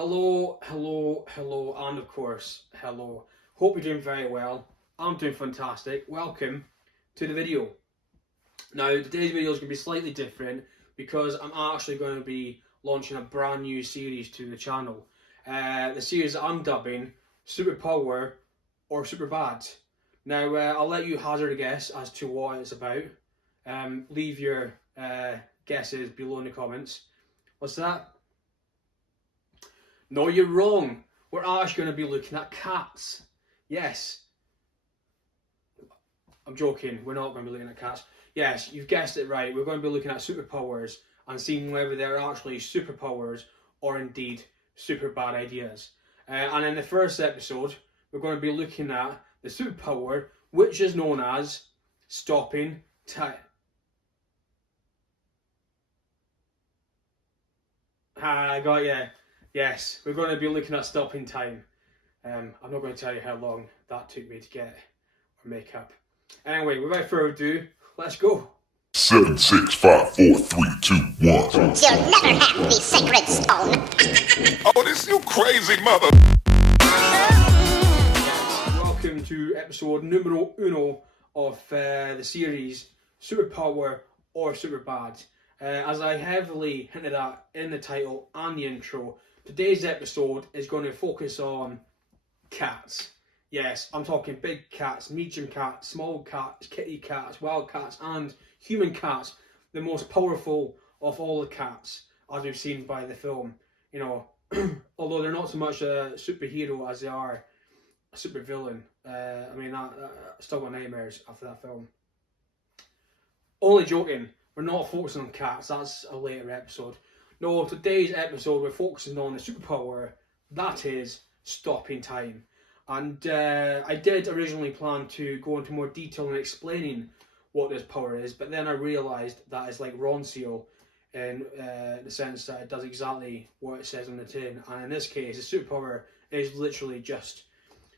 Hello, and of course, hello. Hope you're doing very well. I'm doing fantastic. Welcome to the video. Now, today's video is going to be slightly different because I'm actually going to be launching a brand new series to the channel. The series that I'm dubbing Superpower or Superbad. Now, I'll let you hazard a guess as to what it's about. Leave your guesses below in the comments. What's that? No, you're wrong. We're actually going to be looking at cats. Yes. I'm joking. We're not going to be looking at cats. Yes, you've guessed it right. We're going to be looking at superpowers and seeing whether they're actually superpowers or indeed super bad ideas. And in the first episode, we're going to be looking at the superpower which is known as stopping time. I got you. Yes, we're going to be looking at stopping time. I'm not going to tell you how long that took me to get our makeup. Anyway, without further ado, let's go. 7, 6, 5, 4, 3, 2, 1. You'll never have the sacred stone. Oh, this you crazy mother. Yes, welcome to episode numero uno of the series Superpower or Superbad. As I heavily hinted at in the title and the intro, today's episode is going to focus on cats. Yes, I'm talking big cats, medium cats, small cats, kitty cats, wild cats, and human cats. The most powerful of all the cats, as we've seen by the film. You know, although they're not so much a superhero as they are a supervillain. I still got nightmares after that film. Only joking. We're not focusing on cats. That's a later episode. No, today's episode we're focusing on the superpower, that is stopping time. And I did originally plan to go into more detail in explaining what this power is, but then I realised that it's like Ronseal in the sense that it does exactly what it says on the tin. And in this case, the superpower is literally just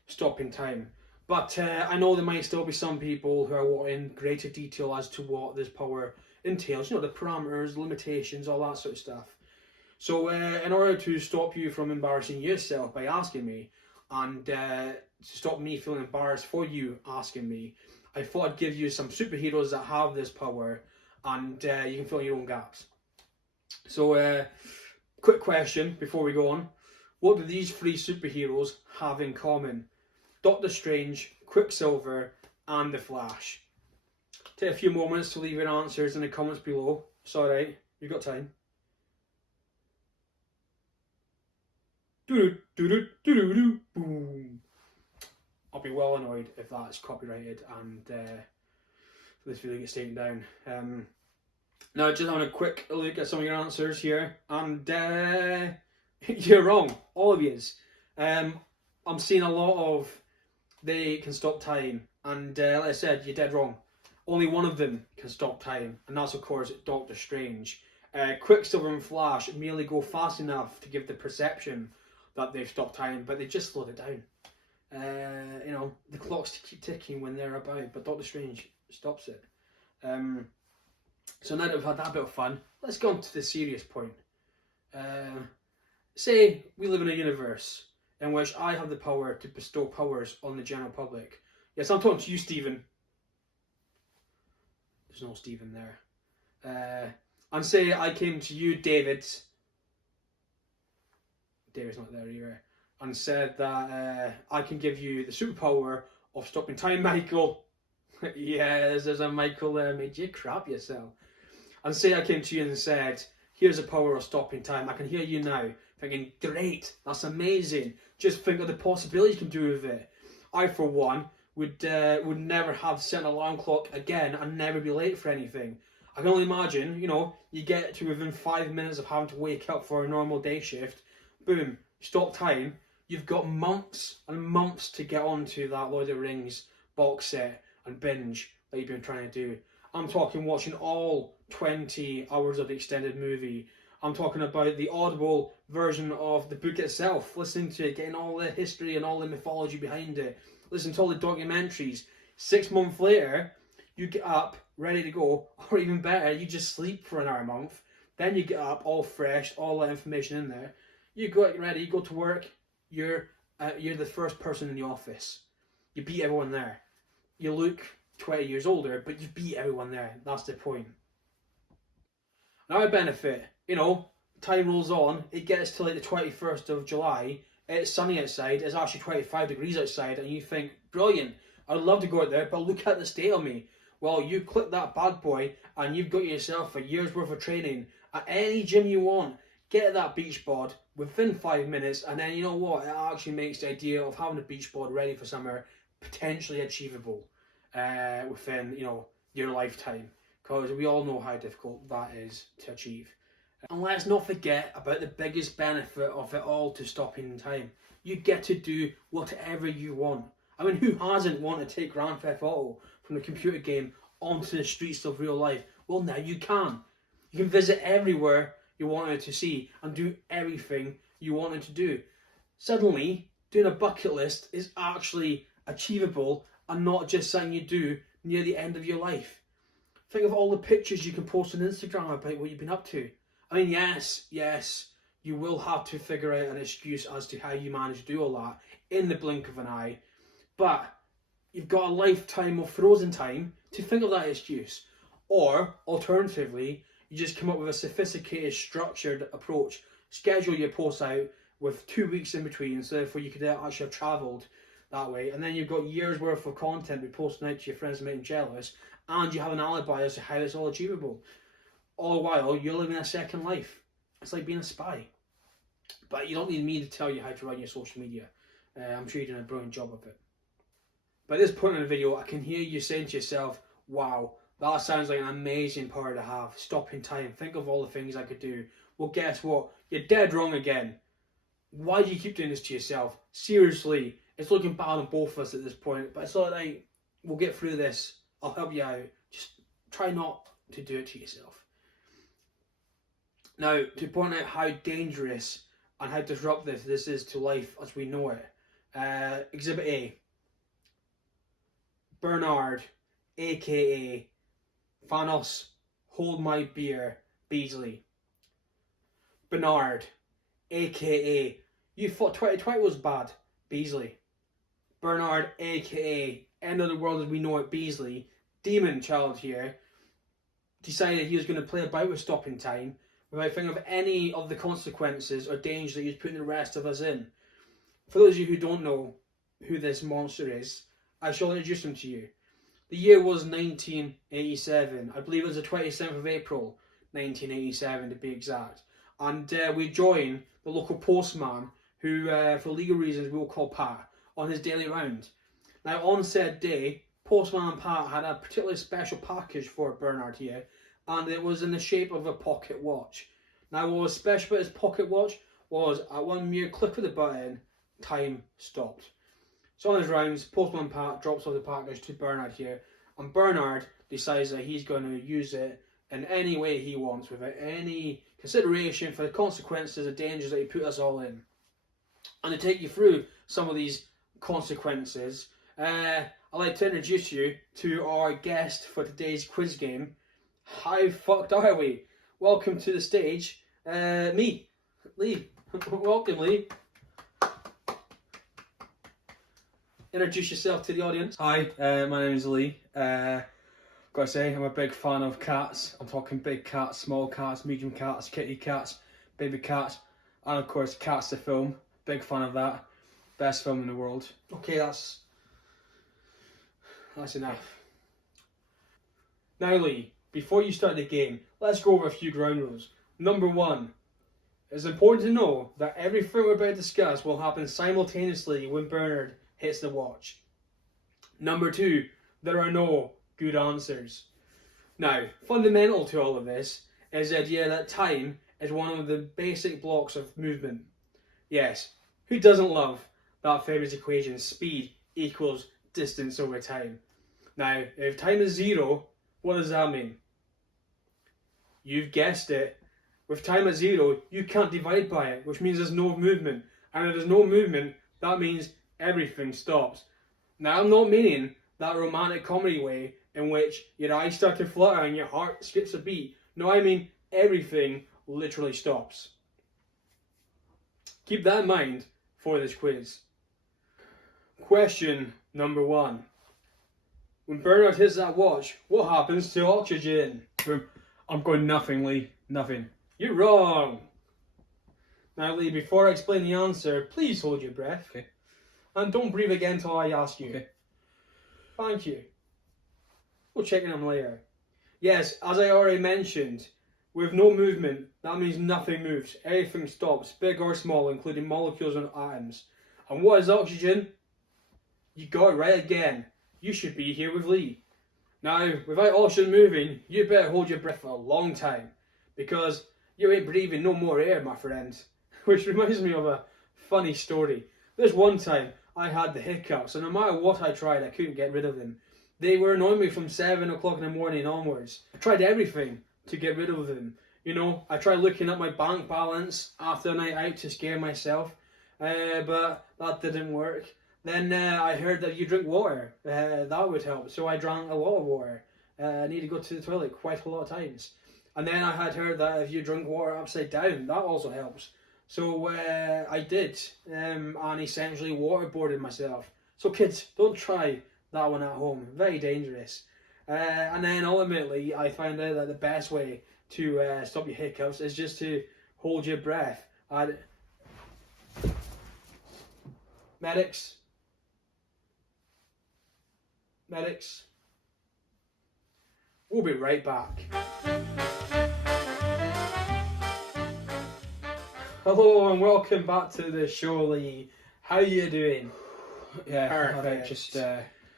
stopping time. But I know there might still be some people who are wanting greater detail as to what this power entails, you know, the parameters, limitations, all that sort of stuff. So in order to stop you from embarrassing yourself by asking me, and to stop me feeling embarrassed for you asking me, I thought I'd give you some superheroes that have this power, and you can fill in your own gaps. So quick question before we go on. What do these three superheroes have in common? Doctor Strange, Quicksilver, and The Flash. Take a few moments to leave your answers in the comments below. It's alright, you've got time. Boom. I'll be well annoyed if that's copyrighted and this video gets taken down. Now, just having a quick look at some of your answers here, and you're wrong, all of yous. I'm seeing a lot of they can stop time, and like I said, you're dead wrong. Only one of them can stop time, and that's of course Doctor Strange. Quicksilver and Flash merely go fast enough to give the perception that they've stopped time, but they just slowed it down. The clocks keep ticking when they're about, but Doctor Strange stops it. So now that we've had that bit of fun, let's go on to the serious point. Say we live in a universe in which I have the power to bestow powers on the general public. Yes, I'm talking to you, Stephen. There's no Stephen there. And say I came to you, David. David's not there either. And said that I can give you the superpower of stopping time, Michael. Yes, there's a Michael there. Made you crap yourself. And say I came to you and said, here's a power of stopping time. I can hear you now thinking, great, that's amazing. Just think of the possibilities you can do with it. I, for one, would never have set an alarm clock again and never be late for anything. I can only imagine, you get to within 5 minutes of having to wake up for a normal day shift. Boom, stop time. You've got months and months to get onto that Lord of the Rings box set and binge that you've been trying to do. I'm talking watching all 20 hours of the extended movie. I'm talking about the audible version of the book itself, listening to it, getting all the history and all the mythology behind it, listening to all the documentaries. 6 months later, you get up, ready to go, or even better, you just sleep for an hour a month. Then you get up all fresh, all that information in there. You get ready, you go to work, you're the first person in the office. You beat everyone there. You look 20 years older, but you beat everyone there. That's the point. Now, a benefit, time rolls on, it gets to like the 21st of July, it's sunny outside, it's actually 25 degrees outside, and you think, brilliant, I'd love to go out there, but look at the state of me. Well, you click that bad boy, and you've got yourself a year's worth of training at any gym you want. Get that beach bod within 5 minutes, and then you know what? It actually makes the idea of having a beach bod ready for summer potentially achievable within, your lifetime. Because we all know how difficult that is to achieve. And let's not forget about the biggest benefit of it all to stopping time. You get to do whatever you want. I mean, who hasn't wanted to take Grand Theft Auto from the computer game onto the streets of real life? Well, now you can. You can visit everywhere you wanted to see and do everything you wanted to do. Suddenly, doing a bucket list is actually achievable and not just something you do near the end of your life. Think of all the pictures you can post on Instagram about what you've been up to. I mean, yes, you will have to figure out an excuse as to how you manage to do all that in the blink of an eye, but you've got a lifetime of frozen time to think of that excuse. Or, alternatively, you just come up with a sophisticated, structured approach. Schedule your posts out with 2 weeks in between, so therefore you could actually have travelled that way. And then you've got years worth of content to be posting out to your friends and making jealous, and you have an alibi as to how it's all achievable. All the while, you're living a second life. It's like being a spy. But you don't need me to tell you how to run your social media. I'm sure you're doing a brilliant job of it. But at this point in the video, I can hear you saying to yourself, wow, that sounds like an amazing power to have. Stopping time. Think of all the things I could do. Well, guess what? You're dead wrong again. Why do you keep doing this to yourself? Seriously, it's looking bad on both of us at this point. But it's not like, we'll get through this. I'll help you out. Just try not to do it to yourself. Now, to point out how dangerous and how disruptive this is to life as we know it. Exhibit A. Bernard, aka Thanos, hold my beer, Beasley. Bernard, aka you thought 2020 was bad, Beasley. Bernard, aka end of the world as we know it, Beasley, demon child here, decided he was going to play about with stopping time without thinking of any of the consequences or danger that he was putting the rest of us in. For those of you who don't know who this monster is, I shall introduce him to you. The year was 1987. I believe it was the 27th of April, 1987 to be exact. And we join the local postman, who for legal reasons we will call Pat, on his daily round. Now on said day, Postman Pat had a particularly special package for Bernard here, and it was in the shape of a pocket watch. Now what was special about his pocket watch was at one mere click of the button, time stopped. So on his rounds, Postman Pat drops off the package to Bernard here, and Bernard decides that he's going to use it in any way he wants without any consideration for the consequences and dangers that he put us all in. And to take you through some of these consequences, I'd like to introduce you to our guest for today's quiz game. How fucked are we? Welcome to the stage, me, Lee. Welcome, Lee. Introduce yourself to the audience. Hi, my name is Lee. Gotta say, I'm a big fan of cats. I'm talking big cats, small cats, medium cats, kitty cats, baby cats, and of course Cats the film. Big fan of that. Best film in the world. Okay, that's enough. Now Lee, before you start the game, let's go over a few ground rules. Number 1, it's important to know that everything we're about to discuss will happen simultaneously when Bernard hits the watch. Number 2, there are no good answers. Now, fundamental to all of this is the idea that time is one of the basic blocks of movement. Yes, who doesn't love that famous equation, speed equals distance over time? Now, if time is 0, what does that mean? You've guessed it. With time at 0, you can't divide by it, which means there's no movement. And if there's no movement, that means everything stops. Now, I'm not meaning that romantic comedy way in which your eyes start to flutter and your heart skips a beat. No, I mean everything literally stops. Keep that in mind for this quiz. Question number 1. When Bernard hits that watch, what happens to oxygen? I'm going nothing, Lee. Nothing. You're wrong. Now, Lee, before I explain the answer, please hold your breath. Okay. And don't breathe again until I ask you. Okay. Thank you. We'll check in on later. Yes, as I already mentioned, with no movement, that means nothing moves. Everything stops, big or small, including molecules and atoms. And what is oxygen? You got it right again. You should be here with Lee. Now, without oxygen moving, you better hold your breath for a long time, because you ain't breathing no more air, my friend. Which reminds me of a funny story. There's one time I had the hiccups, and no matter what I tried, I couldn't get rid of them. They were annoying me from 7 o'clock in the morning onwards. I tried everything to get rid of them. You know, I tried looking at my bank balance after a night out to scare myself, but that didn't work. Then I heard that you drink water. That would help. So I drank a lot of water. I need to go to the toilet quite a lot of times. And then I had heard that if you drink water upside down, that also helps. So I did, and essentially waterboarded myself. So kids, don't try that one at home. Very dangerous. And then ultimately, I found out that the best way to stop your hiccups is just to hold your breath. Medics. We'll be right back. Hello and welcome back to the show, Lee. How you doing? Yeah, Perfect. alright, just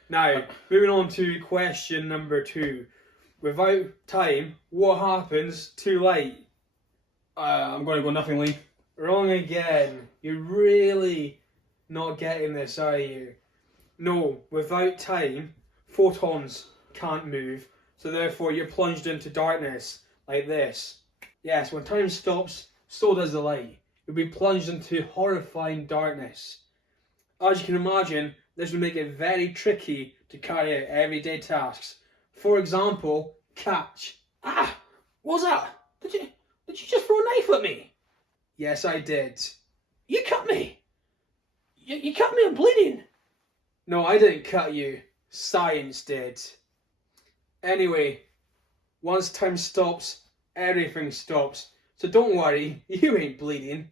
Now, moving on to question number 2. Without time, what happens to light? I'm going to go nothing, Lee. Wrong again. You're really not getting this, are you? No, without time, photons can't move, so therefore you're plunged into darkness like this. Yes, when time stops, so does the light. You'll be plunged into horrifying darkness. As you can imagine, this would make it very tricky to carry out everyday tasks. For example, catch. Ah! What was that? Did you just throw a knife at me? Yes, I did. You cut me! You cut me, I'm bleeding! No, I didn't cut you. Science did. Anyway, once time stops, everything stops. So don't worry, you ain't bleeding.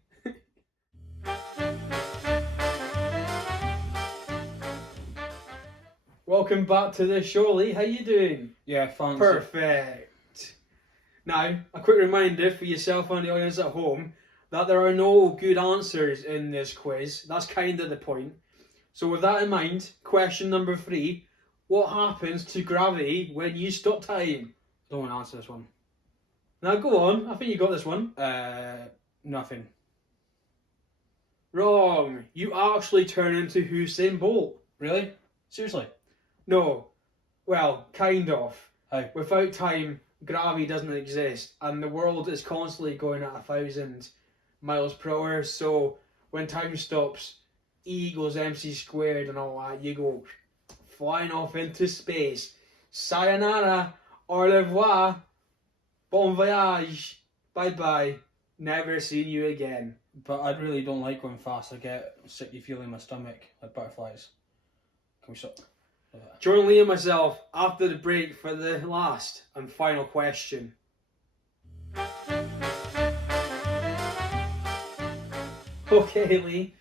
Welcome back to the show, Lee. How you doing? Yeah, thanks. Perfect. Now, a quick reminder for yourself and the audience at home that there are no good answers in this quiz. That's kind of the point. So with that in mind, question number 3. What happens to gravity when you stop time? Don't want to answer this one. Now go on, I think you got this one. Nothing. Wrong. You actually turn into Usain Bolt. Really? Seriously? No. Well, kind of. How? Without time, gravity doesn't exist, and the world is constantly going at 1,000 miles per hour, so when time stops, E equals MC squared and all that, you go flying off into space. Sayonara, au revoir, bon voyage, bye bye, never seeing you again. But I really don't like going fast. I get a sicky feeling in my stomach, like butterflies. Can we stop? Join Lee and myself after the break for the last and final question. Okay, Lee.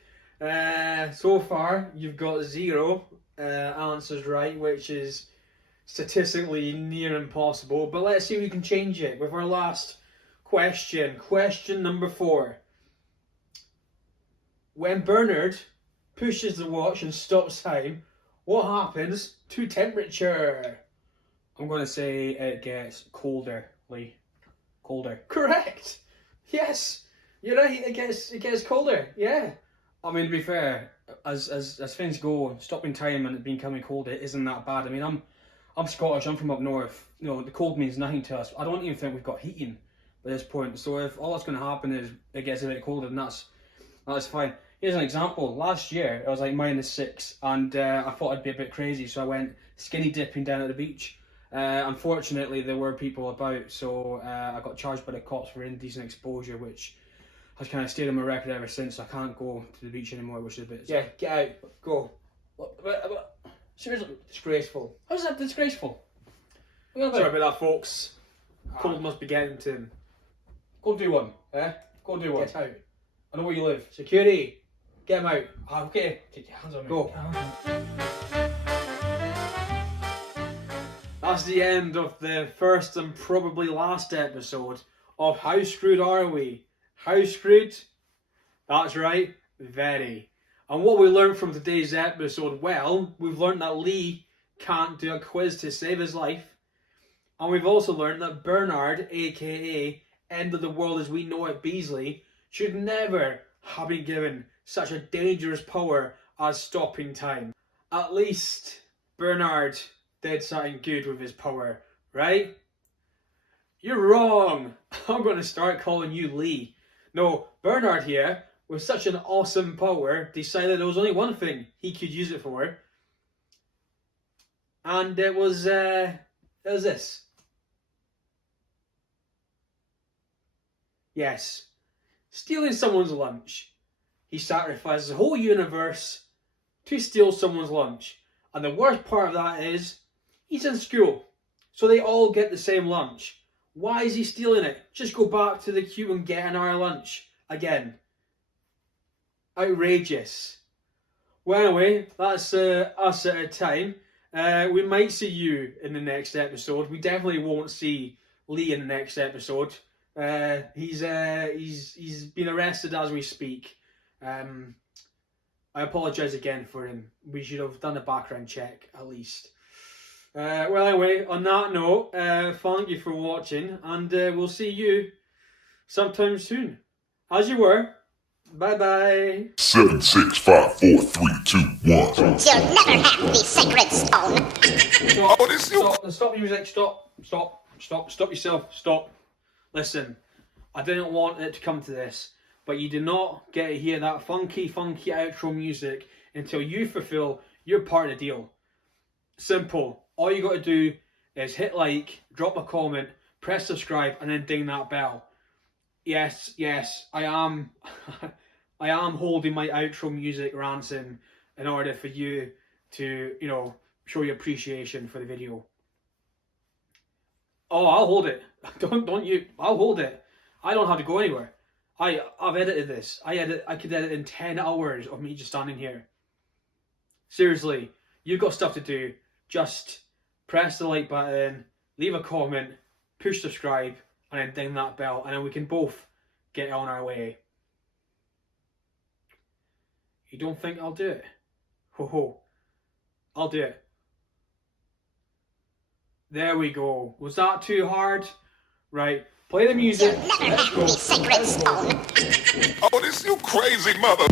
So far, you've got 0 answers right, which is statistically near impossible. But let's see if we can change it with our last question. Question number 4. When Bernard pushes the watch and stops time, what happens to temperature? I'm going to say it gets colder, Lee. Colder. Correct. Yes, you're right. It gets colder. Yeah. I mean, to be fair, as things go, stopping time and it becoming colder isn't that bad. I mean, I'm Scottish. I'm from up north. You know, the cold means nothing to us. I don't even think we've got heating at this point. So if all that's going to happen is it gets a bit colder, then that's fine. Here's an example. Last year, it was like -6, and I thought I'd be a bit crazy, so I went skinny dipping down at the beach. Unfortunately, there were people about, so I got charged by the cops for indecent exposure, which I've kind of stayed on my record ever since. I can't go to the beach anymore, which is a bit... Yeah, get out. Go. Seriously? Disgraceful. How's that disgraceful? Sorry about that, folks. Cold must be getting to him. Go and do one. Eh? Go and do one. Get out. I know where you live. Security. Get him out. Okay. Take your hands on me. Go. That's the end of the first and probably last episode of How Screwed Are We? How screwed? That's right, very. And what we learned from today's episode, well, we've learned that Lee can't do a quiz to save his life. And we've also learned that Bernard, aka End of the World as we know it, Beasley, should never have been given such a dangerous power as stopping time. At least Bernard did something good with his power, right? You're wrong. I'm going to start calling you Lee. No, Bernard here, with such an awesome power, decided there was only one thing he could use it for. And it was this. Yes, stealing someone's lunch. He sacrifices the whole universe to steal someone's lunch. And the worst part of that is, he's in school, so they all get the same lunch. Why is he stealing it? Just go back to the queue and get an hour lunch again. Outrageous. Well, anyway, that's us at a time. We might see you in the next episode. We definitely won't see Lee in the next episode. He's been arrested as we speak. I apologise again for him. We should have done a background check at least. Well, anyway, on that note, thank you for watching, and we'll see you sometime soon. As you were, bye-bye. 7, 6, 5, 4, 3, 2, 1. You'll never have the sacred stone. Stop, Oh, this you. stop music, stop yourself, stop. Listen, I didn't want it to come to this, but you do not get to hear that funky outro music until you fulfill your part of the deal. Simple. All you got to do is hit like, drop a comment, press subscribe, and then ding that bell. Yes, I am I am holding my outro music ransom in order for you to, show your appreciation for the video. Oh, I'll hold it. Don't you? I'll hold it. I don't have to go anywhere. I've edited this. I could edit in 10 hours of me just standing here. Seriously, you've got stuff to do. Just press the like button, leave a comment, push subscribe, and then ding that bell, and then we can both get on our way. You don't think I'll do it? Ho ho. I'll do it. There we go. Was that too hard? Right. Play the music. You'll never have the sacred stone. Oh, this you crazy mother.